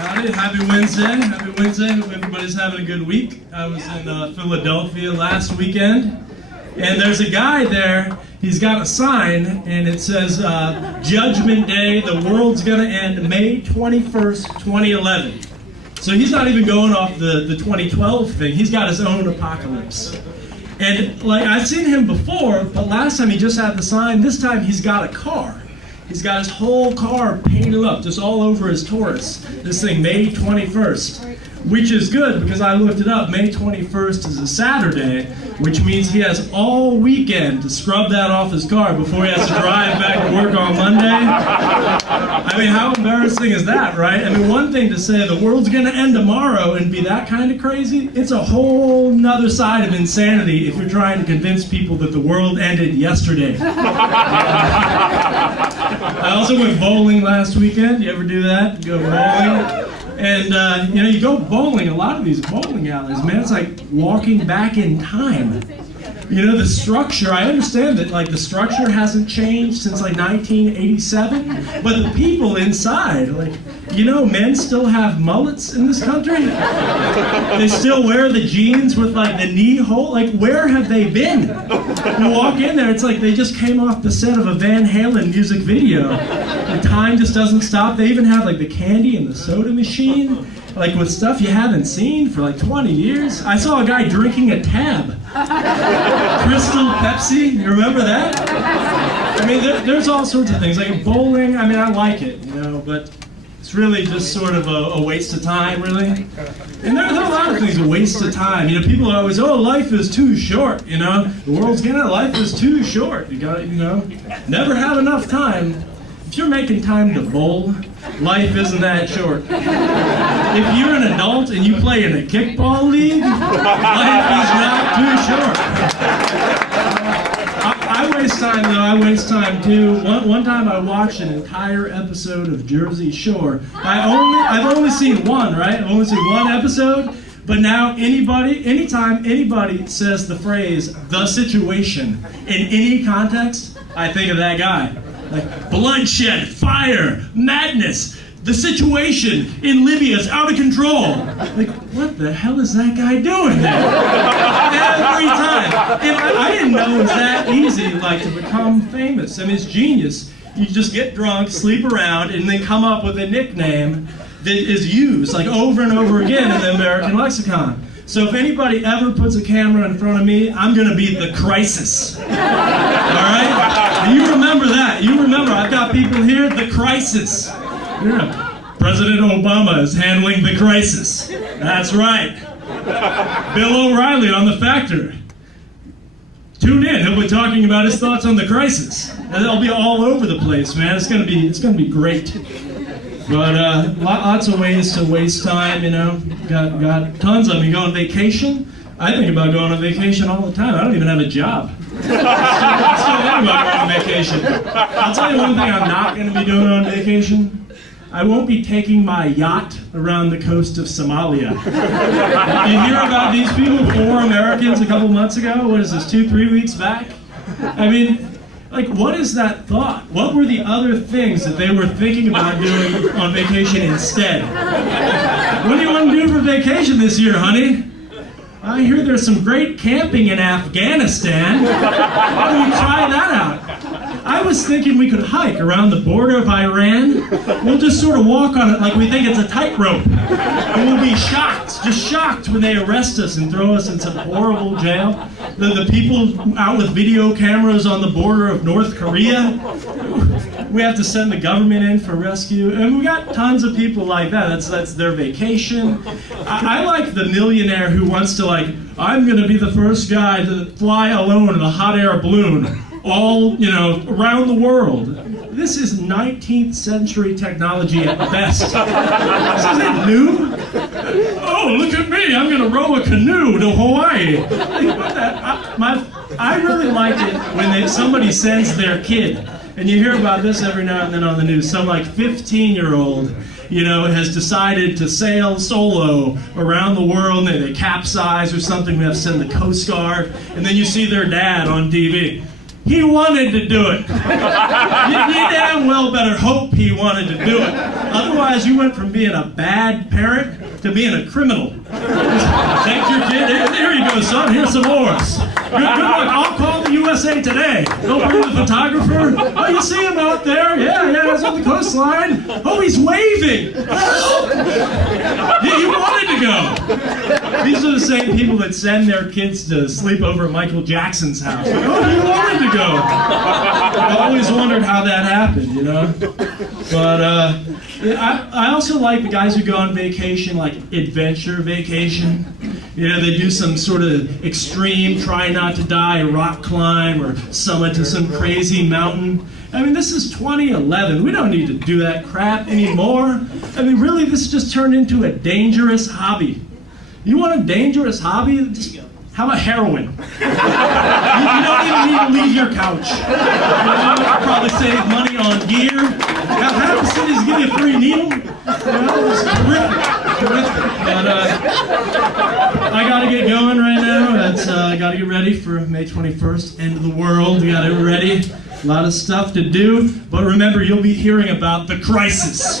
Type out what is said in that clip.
Howdy, happy Wednesday. Happy Wednesday. Hope everybody's having a good week. I was in Philadelphia last weekend, and there's a guy there. He's got a sign, and it says, Judgment Day, the world's gonna end May 21st, 2011. So he's not even going off the 2012 thing. He's got his own apocalypse. And like, I've seen him before, but last time he just had the sign. This time he's got a car. He's got his whole car painted up, just all over his Taurus. This thing, May 21st, which is good because I looked it up. May 21st is a Saturday, which means he has all weekend to scrub that off his car before he has to drive back to work on Monday. I mean, how embarrassing is that, right? I mean, one thing to say the world's gonna end tomorrow and be that kind of crazy, it's a whole nother side of insanity if you're trying to convince people that the world ended yesterday. I also went bowling last weekend. You ever do that? Go bowling? And, you go bowling, a lot of these bowling alleys, man, it's like walking back in time. You know, the structure, I understand that, like, the structure hasn't changed since, like, 1987, but the people inside, like, men still have mullets in this country? They still wear the jeans with, like, the knee hole? Like, where have they been? You walk in there, it's like they just came off the set of a Van Halen music video. The time just doesn't stop. They even have, like, the candy and the soda machine, like, with stuff you haven't seen for, like, 20 years. I saw a guy drinking a Tab. Crystal Pepsi, you remember that? I mean, there's all sorts of things. Like, bowling, I mean, I like it, but it's really just sort of a waste of time, really. And there are a lot of things a waste of time. People are always, life is too short, The world's getting life is too short. You gotta, never have enough time. If you're making time to bowl, life isn't that short. If you're an adult and you play in a kickball league, life is not too short. I waste time, though. I waste time, too. One time I watched an entire episode of Jersey Shore. I've only seen one, right? I've only seen one episode. But now anytime anybody says the phrase, the situation, in any context, I think of that guy. Like, bloodshed, fire, madness, the situation in Libya is out of control. Like, what the hell is that guy doing there? Every time. And I didn't know it was that easy, like, to become famous. I mean, it's genius. You just get drunk, sleep around, and then come up with a nickname that is used, like, over and over again in the American lexicon. So if anybody ever puts a camera in front of me, I'm going to be the crisis. All right? You remember that. You remember, I've got people here, the crisis. Yeah. President Obama is handling the crisis. That's right. Bill O'Reilly on The Factor. Tune in. He'll be talking about his thoughts on the crisis. And they'll be all over the place, man. It's going to be great. But lots of ways to waste time, Got tons of them. You go on vacation. I think about going on vacation all the time. I don't even have a job. I'm still thinking about going on vacation. I'll tell you one thing I'm not going to be doing on vacation. I won't be taking my yacht around the coast of Somalia. You hear about these people, 4 Americans a couple months ago? What is this, 2-3 weeks back? I mean, like, what is that thought? What were the other things that they were thinking about doing on vacation instead? What do you want to do for vacation this year, honey? I hear there's some great camping in Afghanistan. Why don't we try that out? I was thinking we could hike around the border of Iran. We'll just sort of walk on it like we think it's a tightrope. And we'll be shocked, just shocked when they arrest us and throw us in some horrible jail. The people out with video cameras on the border of North Korea. We have to send the government in for rescue. And we got tons of people like that. That's their vacation. I like the millionaire who wants to, like, I'm going to be the first guy to fly alone in a hot air balloon all, around the world. This is 19th century technology at best. This isn't new. Oh, look at me. I'm going to row a canoe to Hawaii. I really like it when somebody sends their kid. And you hear about this every now and then on the news. Some, like, 15-year-old, has decided to sail solo around the world, and they capsize or something. We have to send the Coast Guard. And then you see their dad on TV. He wanted to do it. You damn well better hope he wanted to do it. Otherwise, you went from being a bad parent to being a criminal. Take your kid. Here you go, son. Here's some oars. Good luck. I'll call the USA Today. Go bring the photographer. Oh, you see him out there? Yeah, he's on the coastline. Oh, he's waving. He wanted to go. These are the same people that send their kids to sleep over at Michael Jackson's house. Like, oh, he wanted to go. I've always wondered how that happened, you know? But I also like the guys who go on vacation, like adventure vacation. You know, they do some sort of extreme, try not to die, rock climb, or summit to some crazy mountain. I mean, this is 2011. We don't need to do that crap anymore. I mean, really, this just turned into a dangerous hobby. You want a dangerous hobby? Just, how about heroin? You don't even need to leave your couch. You know, probably save money on gear. Half the cities give you a free needle. You know, it's terrific. But I gotta get going right now. I gotta get ready for May 21st, end of the world. We got it ready. A lot of stuff to do. But remember, you'll be hearing about the crisis.